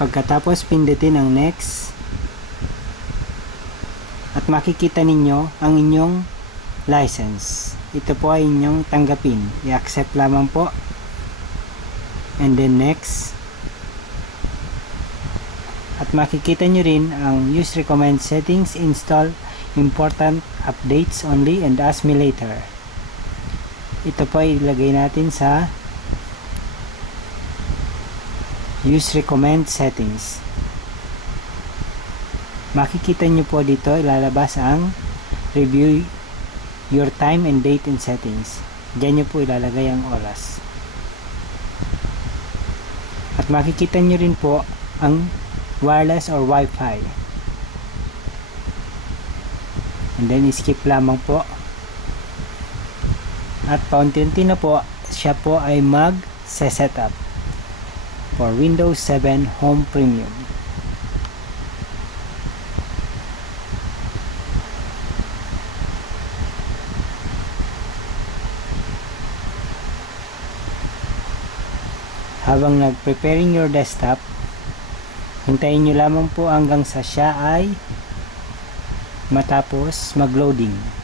Pagkatapos pindutin ang next at makikita ninyo ang inyong license. Ito po ay inyong tanggapin. I-accept lamang po. And then next. At makikita nyo rin ang use recommend settings, install important updates only, and ask me later. Ito po ay ilagay natin sa use recommend settings. Makikita nyo po dito ilalabas ang review your time and date and settings. Diyan nyo po ilalagay ang oras. At makikita nyo rin po ang wireless or Wi-Fi. And then skip lamang po. At paunti-unti na po siya po ay mag-setup for Windows 7 Home Premium. Habang nag-preparing your desktop, hintayin nyo lamang po hanggang sa siya ay matapos mag-loading.